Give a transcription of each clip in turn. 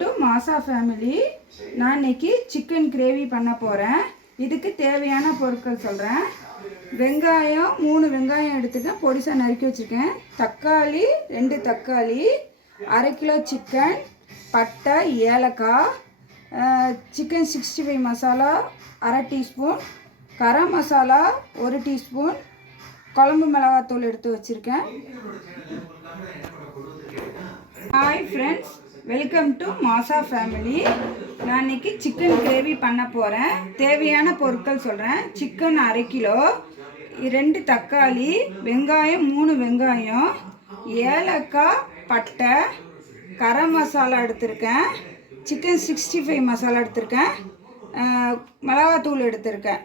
To மாசா family. நான் இன்னைக்கு சிக்கன் கிரேவி பண்ண போகிறேன். இதுக்கு தேவையான பொருட்கள் சொல்கிறேன். வெங்காயம் 3 வெங்காயம் எடுத்துட்டேன், பொடிசாக நறுக்கி வச்சுருக்கேன். தக்காளி 2 தக்காளி, அரை கிலோ சிக்கன், பட்டை, ஏலக்காய், சிக்கன் 65 மசாலா அரை டீஸ்பூன், கரம் மசாலா 1 டீஸ்பூன், குழம்பு மிளகாத்தூள் எடுத்து வச்சுருக்கேன். ஹாய் ஃப்ரெண்ட்ஸ், வெல்கம் டு மாசா ஃபேமிலி. நான் இன்னைக்கு சிக்கன் கிரேவி பண்ண போகிறேன். தேவையான பொருட்கள் சொல்கிறேன். சிக்கன் அரை கிலோ, 2 தக்காளி, வெங்காயம் 3 வெங்காயம், ஏலக்காய், பட்டை, கரம் மசாலா எடுத்திருக்கேன், சிக்கன் 65 மசாலா எடுத்திருக்கேன், மிளகாத்தூள் எடுத்திருக்கேன்.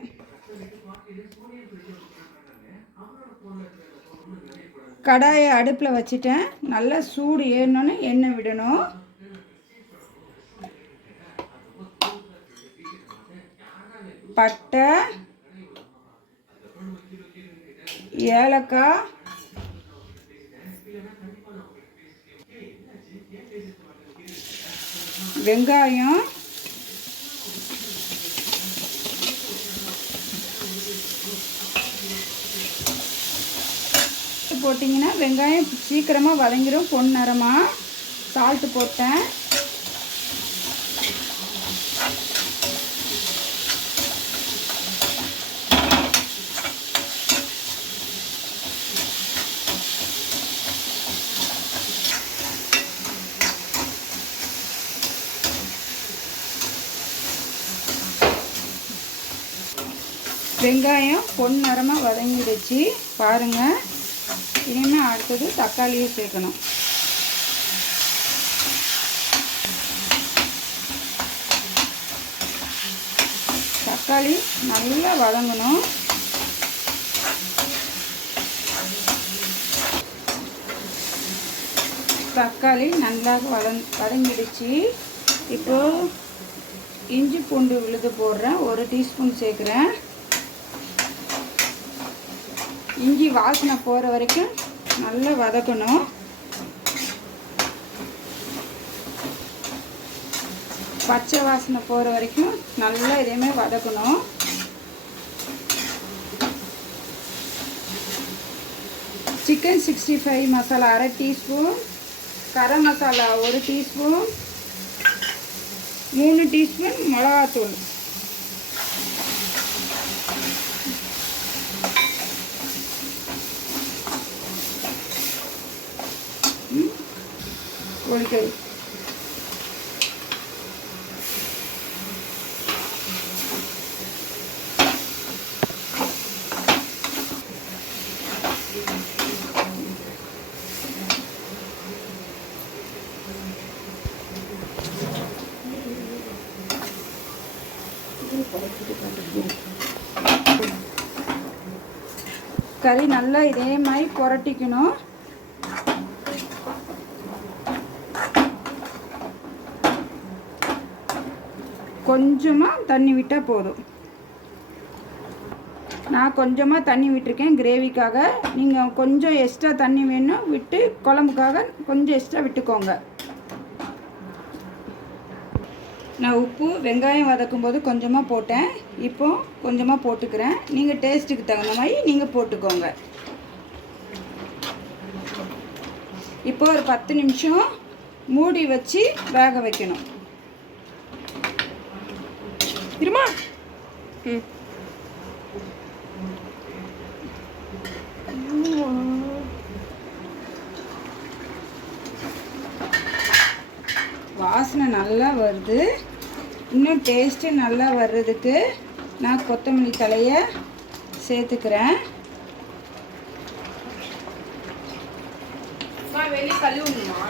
கடாயை அடுப்பில் வச்சுட்டேன். நல்லா சூடு ஏறணுன்னு எண்ணெய் விடணும். பட்டை, ஏலக்காய், வெங்காயம், போட்டிங்கன்னா வெங்காயம் சீக்கிரமாக வதங்கிடும். பொன்னிறமாக சால்ட்டு போட்டேன். வெங்காயம் பொன்னிறமாக வதங்கிடுச்சு பாருங்கள். இனிமேல் அடுத்தது தக்காளியை சேர்க்கணும். தக்காளி நல்லா வதங்கணும். தக்காளி நல்லா வதங்கிடுச்சு. இப்போது இஞ்சி பூண்டு விழுது போடுறேன், 1 டீஸ்பூன் சேர்க்குறேன். இஞ்சி வாசனை போகிற வரைக்கும் நல்லா வதக்கணும். பச்சை வாசனை போகிற வரைக்கும் நல்லா இதேமாதிரி வதக்கணும். சிக்கன் 65 மசாலா அரை teaspoon, garam masala 1 teaspoon, 3 teaspoon மிளகாத்தூள், ஒன்று கறி நல்லா இதே மாதிரி புரட்டிக்கணும். கொஞ்சமாக தண்ணி விட்டால் போதும். நான் கொஞ்சமாக தண்ணி விட்டுருக்கேன் கிரேவிக்காக. நீங்கள் கொஞ்சம் எக்ஸ்ட்ரா தண்ணி வேணும் விட்டு குழம்புக்காக கொஞ்சம் எக்ஸ்ட்ரா விட்டுக்கோங்க. நான் உப்பு வெங்காயம் வதக்கும் போது கொஞ்சமாக போட்டேன், இப்போ கொஞ்சமாக போட்டுக்கிறேன். நீங்கள் டேஸ்ட்டுக்கு தகுந்த மாதிரி நீங்கள் போட்டுக்கோங்க. இப்போ ஒரு 10 நிமிஷம் மூடி வச்சு வேக வைக்கணும். இருமா. வாசனை நல்லா வருது. இன்னும் டேஸ்ட்டு நல்லா வர்றதுக்கு நான் கொத்தமல்லி தழையை சேர்த்துக்கிறேன். வெளியே கழுவுணுமா?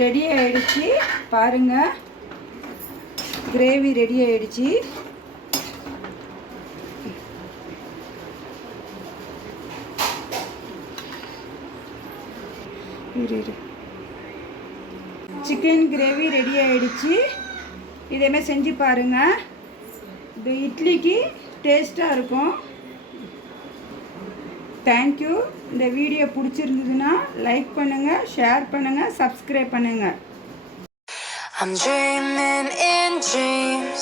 ரெடி ஆயிடுச்சு பாருங்க. கிரேவி ரெடி ஆயிடுச்சு. இரு சிக்கன் கிரேவி ரெடி ஆகிடுச்சு. இதேமாதிரி செஞ்சு பாருங்கள். இது இட்லிக்கு டேஸ்ட்டாக இருக்கும். தேங்க்யூ. இந்த வீடியோ பிடிச்சிருந்ததுன்னா லைக் பண்ணுங்கள், ஷேர் பண்ணுங்கள், சப்ஸ்கிரைப் பண்ணுங்கள். I'm dreaming in dreams.